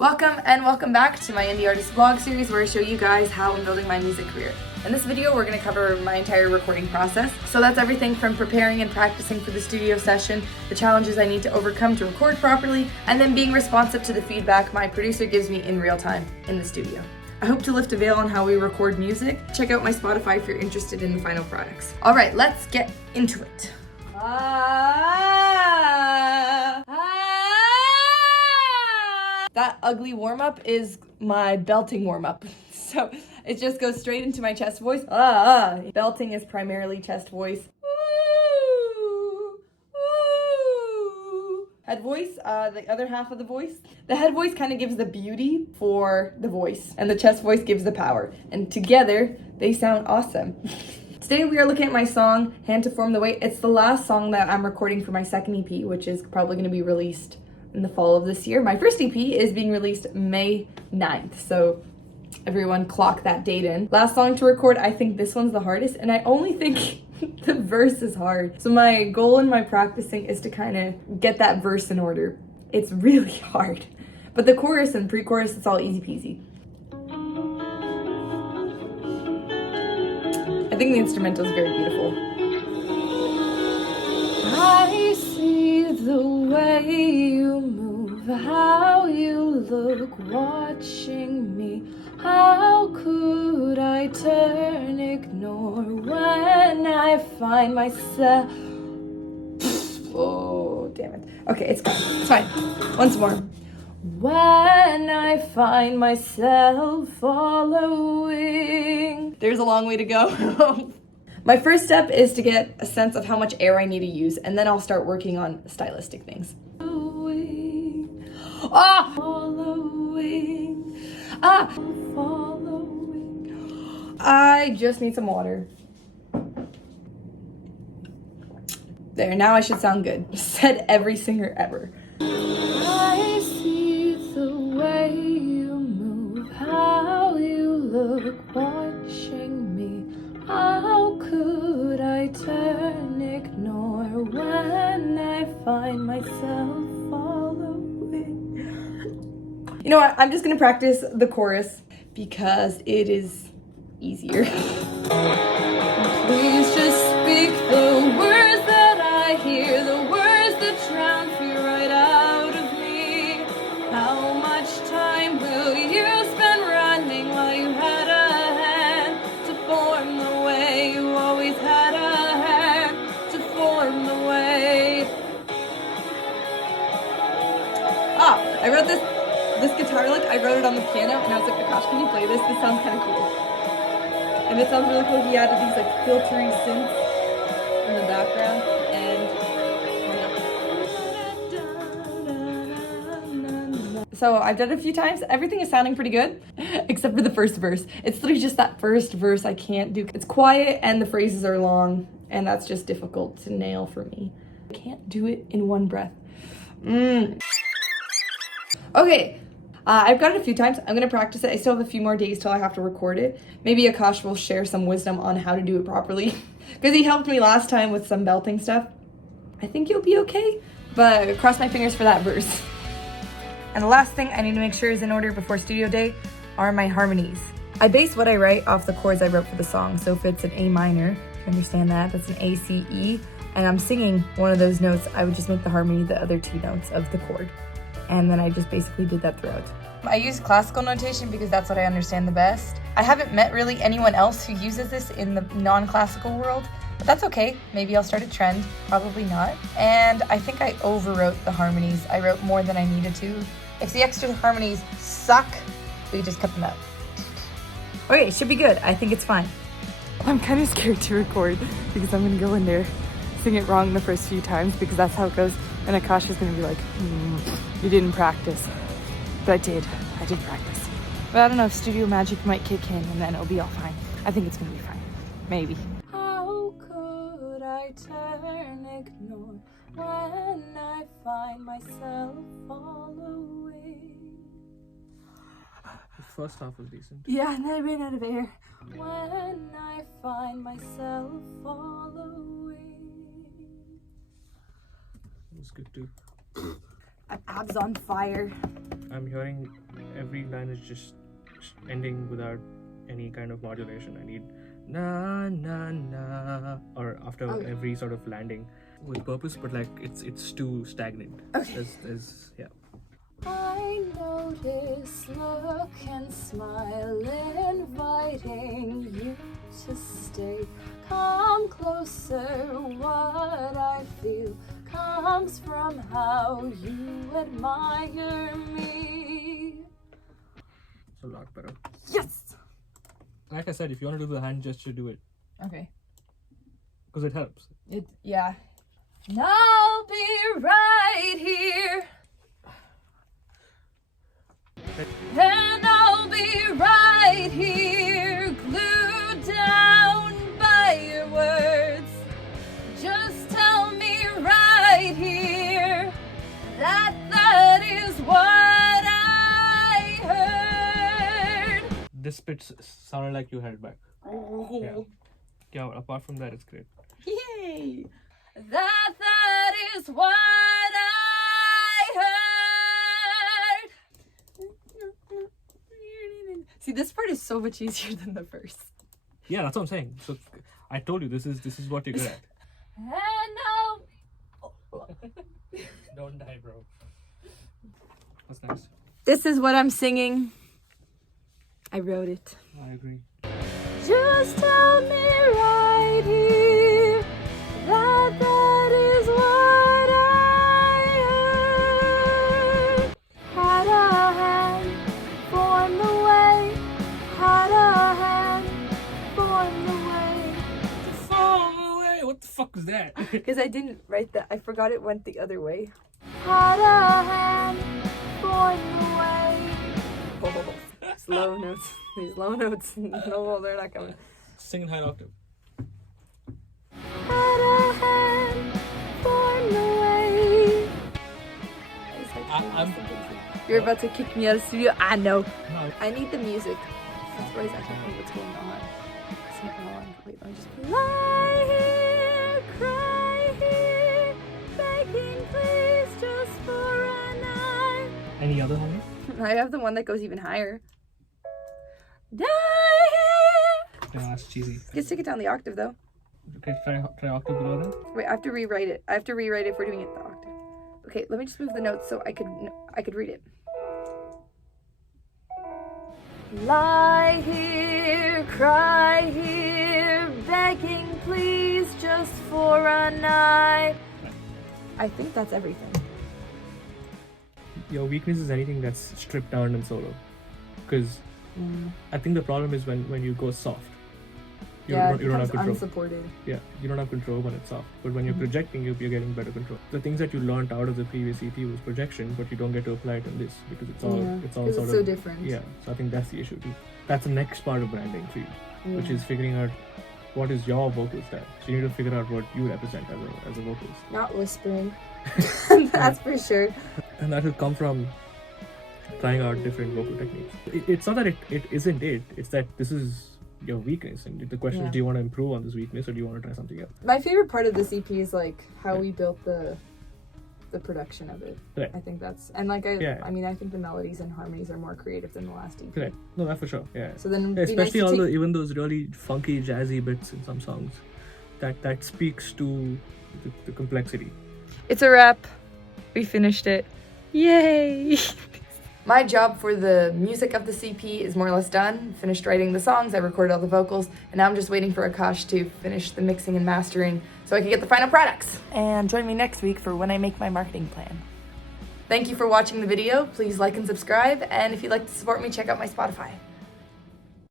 Welcome back to my Indie Artist vlog series where I show you guys how I'm building my music career. In this video, we're going to cover my entire recording process. So that's everything from preparing and practicing for the studio session, the challenges I need to overcome to record properly, and then being responsive to the feedback my producer gives me in real time in the studio. I hope to lift a veil on how we record music. Check out my Spotify if you're interested in the final products. All right, let's get into it. That ugly warm-up is my belting warm-up. So it just goes straight into my chest voice. Belting is primarily chest voice. Head voice, the other half of the voice. The head voice kind of gives the beauty for the voice, and the chest voice gives the power. And together, they sound awesome. Today we are looking at my song, Hand to Form the Way. It's the last song that I'm recording for my second EP, which is probably going to be released in the fall of this year. My first EP is being released May 9th, so everyone clock that date in. Last song to record, I think this one's the hardest, and I only think the verse is hard. So my goal in my practicing is to kind of get that verse in order. It's really hard. But the chorus and pre-chorus, it's all easy peasy. I think the instrumental is very beautiful. I see the way you move, how you look watching me. How could I turn, ignore when I find myself? Oh, damn it. Okay, it's fine. It's fine. Once more. When I find myself following. There's a long way to go. My first step is to get a sense of how much air I need to use, and then I'll start working on stylistic things. Following. I just need some water. There, now I should sound good. Said every singer ever. I see the way you move, how you look watching me. How could I turn, ignore when I find myself following? You know what? I'm just gonna practice the chorus because it is easier. Please just speak the words that I hear, the words that drown fear right out of me. How much time will you spend running while you had a hand to form the way? You always had a hand to form the way. I wrote this guitar lick, I wrote it on the piano, and I was like, gosh, can you play this? This sounds kind of cool. And it sounds really cool. He added these like filtery synths in the background, and so I've done it a few times. Everything is sounding pretty good, except for the first verse. It's literally just that first verse I can't do. It's quiet and the phrases are long, and that's just difficult to nail for me. I can't do it in one breath. Okay. I've got it a few times. I'm going to practice it. I still have a few more days till I have to record it. Maybe Akash will share some wisdom on how to do it properly. Because he helped me last time with some belting stuff. I think you'll be okay. But cross my fingers for that verse. And the last thing I need to make sure is in order before studio day are my harmonies. I base what I write off the chords I wrote for the song. So if it's an A minor, if you understand that, that's an A, C, E. And I'm singing one of those notes, I would just make the harmony the other two notes of the chord. And then I just basically did that throughout. I use classical notation because that's what I understand the best. I haven't met really anyone else who uses this in the non-classical world, but that's okay. Maybe I'll start a trend, probably not. And I think I overwrote the harmonies. I wrote more than I needed to. If the extra harmonies suck, we just cut them out. Okay, it should be good. I think it's fine. I'm kind of scared to record because I'm gonna go in there, sing it wrong the first few times because that's how it goes. And Akash is gonna be like, you didn't practice. But I did practice. But I don't know if studio magic might kick in and then it'll be all fine. I think it's gonna be fine, maybe. How could I turn, ignore when I find myself following? The first half was decent. Yeah, and then I ran out of air. When I find myself following. It was good too. I'm abs on fire. I'm hearing every line is just ending without any kind of modulation. I need na na na or after every sort of landing with purpose, but like it's too stagnant. Okay. Yeah. I notice, look and smile, inviting you to stay. Come closer, what I feel comes from how you admire me. It's a lot better. Yes! Like I said, if you want to do the hand gesture, do it. Okay. Because it helps. Yeah. And I'll be right here. And I'll be right here, glued down by your words. Just tell me right here that is what I heard. This bit sounded like you held back. Oh. Yeah, apart from that, it's great. Yay! That is what I heard. See, this part is so much easier than the verse. Yeah, that's what I'm saying. So I told you this is what you're good at. And now, Don't die, bro. That's nice. this is what I'm singing. I wrote it. I agree. Just tell me right here that is what I heard. Had a hand, form the way. Had a hand, form the way. Fall away. What the fuck was that? Because I didn't write that. I forgot it went the other way. Had a hand, form the way. Oh, slow notes. These low notes. No, they're not coming. Sing in high octave. Had a hand, form the way. You're about to kick me out of the studio? I know. No. I need the music. Otherwise, I don't know what's going on. Wait, let me just lie here, cry here, begging please just for a night. Any other honey? I have the one that goes even higher. Die here. No, that's cheesy. Let's take it down the octave though. Okay, try octave below then. Wait, I have to rewrite it. I have to rewrite it if we're doing it the octave. Okay, let me just move the notes so I could read it. Lie here, cry here, begging please just for a night. I think that's everything. Your weakness is anything that's stripped down in solo. Because I think the problem is when you go soft. You don't have control. Unsupported. Yeah, you don't have control when it's soft. But when you're projecting, you're getting better control. The things that you learned out of the previous EP was projection, but you don't get to apply it on this because it's all sort of so different. Yeah, so I think that's the issue too. That's the next part of branding for you, which is figuring out what is your vocal style. So you need to figure out what you represent as a vocalist. Not whispering. That's for sure. And that will come from trying out different vocal techniques. It's not that it isn't it. It's that this is your weakness, and the question is, do you want to improve on this weakness or do you want to try something else? My favorite part of this EP is like how we built the production of it. Right. I think that's, and like I mean, I think the melodies and harmonies are more creative than the last EP. Correct. No, that for sure. Yeah. So then, especially even those really funky jazzy bits in some songs, that speaks to the complexity. It's a wrap. We finished it. Yay! My job for the music of the CP is more or less done. Finished writing the songs, I recorded all the vocals, and now I'm just waiting for Akash to finish the mixing and mastering so I can get the final products. And join me next week for when I make my marketing plan. Thank you for watching the video. Please like and subscribe, and if you'd like to support me, check out my Spotify.